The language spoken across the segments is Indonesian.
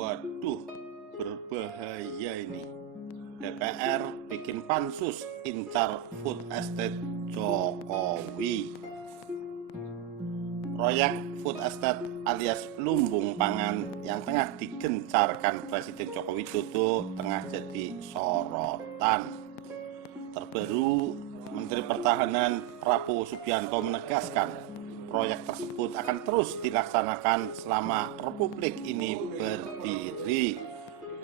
Waduh, berbahaya ini. DPR bikin pansus incar food estate Jokowi. Proyek food estate alias lumbung pangan yang tengah digencarkan Presiden Joko Widodo tengah jadi sorotan. Terbaru, Menteri Pertahanan Prabowo Subianto menegaskan proyek tersebut akan terus dilaksanakan selama Republik ini berdiri.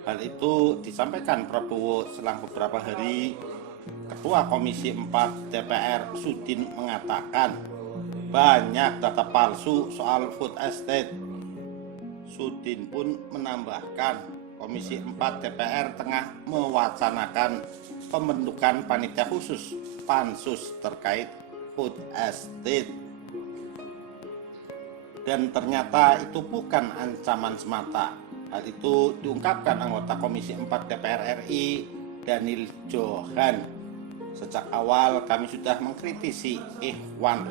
Hal itu disampaikan Prabowo selang beberapa hari. Ketua Komisi 4 DPR Sudin mengatakan banyak data palsu soal food estate. Sudin pun menambahkan Komisi 4 DPR tengah mewacanakan pembentukan panitia khusus pansus terkait food estate. Dan ternyata itu bukan ancaman semata. Hal itu diungkapkan anggota Komisi 4 DPR RI, Daniel Johan. Sejak awal kami sudah mengkritisi Ikhwan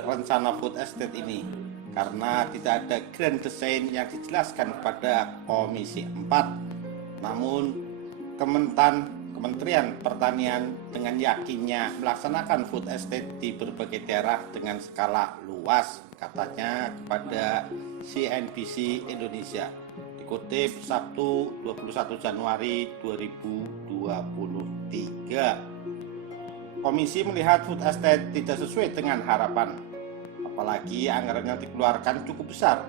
rencana food estate ini karena tidak ada grand design yang dijelaskan kepada Komisi 4. Namun Kementerian Pertanian dengan yakinnya melaksanakan food estate di berbagai daerah dengan skala luas, katanya kepada CNBC Indonesia. Dikutip Sabtu 21 Januari 2023. Komisi melihat food estate tidak sesuai dengan harapan, apalagi anggaran yang dikeluarkan cukup besar.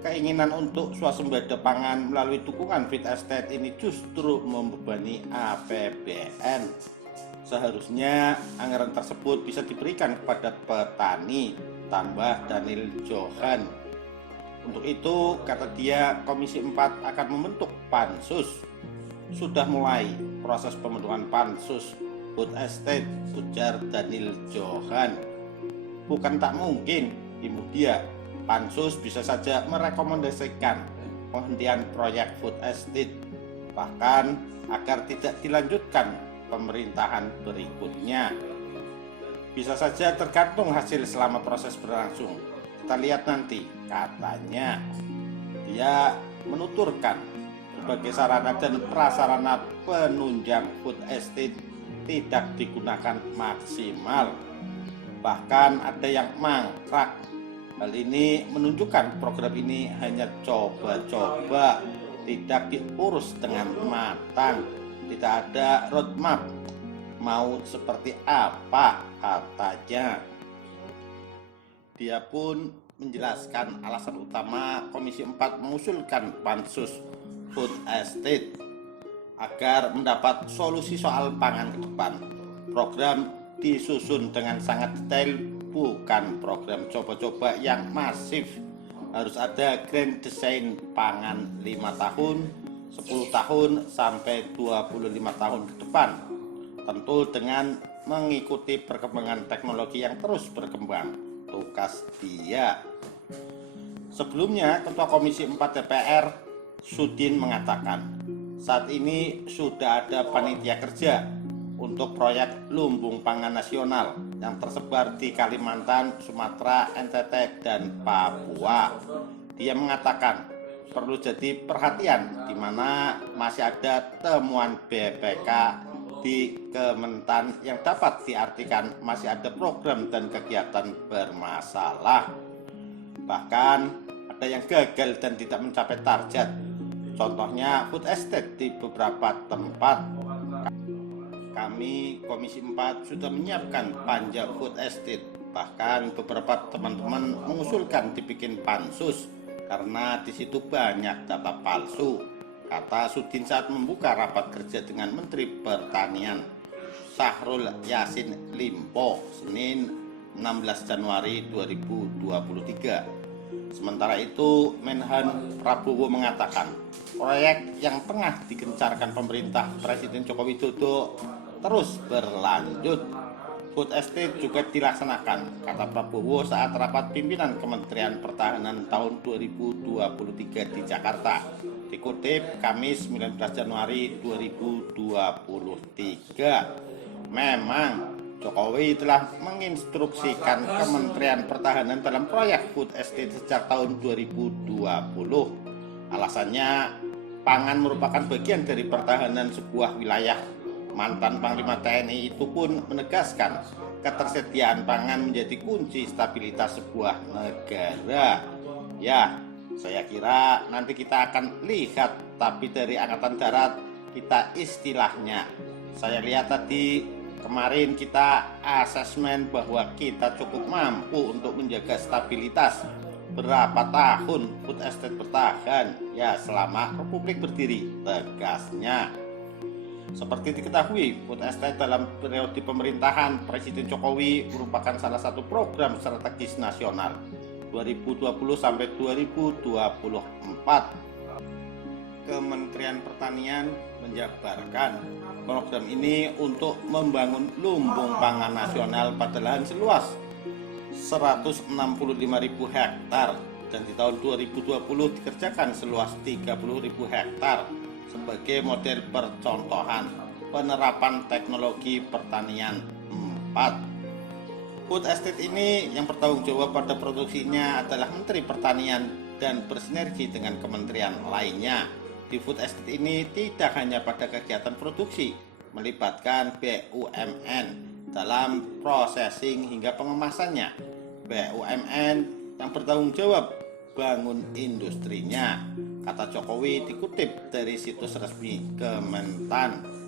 Keinginan untuk swasembada pangan melalui dukungan food estate ini justru membebani APBN. Seharusnya anggaran tersebut bisa diberikan kepada petani, tambah Daniel Johan. Untuk itu, kata dia, Komisi 4 akan membentuk pansus. Sudah mulai proses pembentukan pansus food estate, ujar Daniel Johan. Bukan tak mungkin, imbuh dia, pansus bisa saja merekomendasikan penghentian proyek food estate, bahkan agar tidak dilanjutkan pemerintahan berikutnya. Bisa saja tergantung hasil selama proses berlangsung. Kita lihat nanti, katanya. Dia menuturkan berbagai sarana dan prasarana penunjang food estate tidak digunakan maksimal. Bahkan ada yang mangkrak. Hal ini menunjukkan program ini hanya coba-coba, tidak diurus dengan matang, tidak ada roadmap mau seperti apa, katanya. Dia pun menjelaskan alasan utama Komisi 4 mengusulkan pansus food estate agar mendapat solusi soal pangan ke depan. Program disusun dengan sangat detail, bukan program coba-coba yang masif. Harus ada grand design pangan 5 tahun, 10 tahun, sampai 25 tahun ke depan. Tentu dengan mengikuti perkembangan teknologi yang terus berkembang, tukas dia. Sebelumnya, Ketua Komisi 4 DPR, Sudin mengatakan, saat ini sudah ada panitia kerja untuk proyek lumbung pangan nasional yang tersebar di Kalimantan, Sumatera, NTT, dan Papua. Dia mengatakan perlu jadi perhatian di mana masih ada temuan BPK di Kementan yang dapat diartikan masih ada program dan kegiatan bermasalah. Bahkan ada yang gagal dan tidak mencapai target. Contohnya food estate di beberapa tempat. Kami Komisi 4 sudah menyiapkan panja food estate. Bahkan beberapa teman-teman mengusulkan dibikin pansus karena di situ banyak data palsu, kata Sudin saat membuka rapat kerja dengan Menteri Pertanian Syahrul Yassin Limpo Senin 16 Januari 2023. Sementara itu, Menhan Prabowo mengatakan proyek yang tengah digencarkan pemerintah Presiden Joko Widodo terus berlanjut. Food estate juga dilaksanakan, kata Prabowo saat rapat pimpinan Kementerian Pertahanan tahun 2023 di Jakarta. Dikutip Kamis 19 Januari 2023. Memang Jokowi telah menginstruksikan Kementerian Pertahanan dalam proyek food estate sejak tahun 2020. Alasannya, pangan merupakan bagian dari pertahanan sebuah wilayah. Mantan Panglima TNI itu pun menegaskan ketersediaan pangan menjadi kunci stabilitas sebuah negara. Ya, saya kira nanti kita akan lihat, tapi dari Angkatan Darat kita istilahnya. Saya lihat tadi kemarin kita asesmen bahwa kita cukup mampu untuk menjaga stabilitas. Berapa tahun food estate bertahan? Ya, selama Republik berdiri, tegasnya. Seperti diketahui, food estate dalam periode pemerintahan Presiden Jokowi merupakan salah satu program strategis nasional 2020 sampai 2024. Kementerian Pertanian menjabarkan program ini untuk membangun lumbung pangan nasional pada lahan seluas 165.000 hektar dan di tahun 2020 dikerjakan seluas 30.000 hektar sebagai model percontohan penerapan teknologi pertanian 4. Food estate ini yang bertanggung jawab pada produksinya adalah Menteri Pertanian dan bersinergi dengan kementerian lainnya. Di food estate ini tidak hanya pada kegiatan produksi, melibatkan BUMN dalam processing hingga pengemasannya. BUMN yang bertanggung jawab bangun industrinya, kata Jokowi dikutip dari situs resmi Kementan.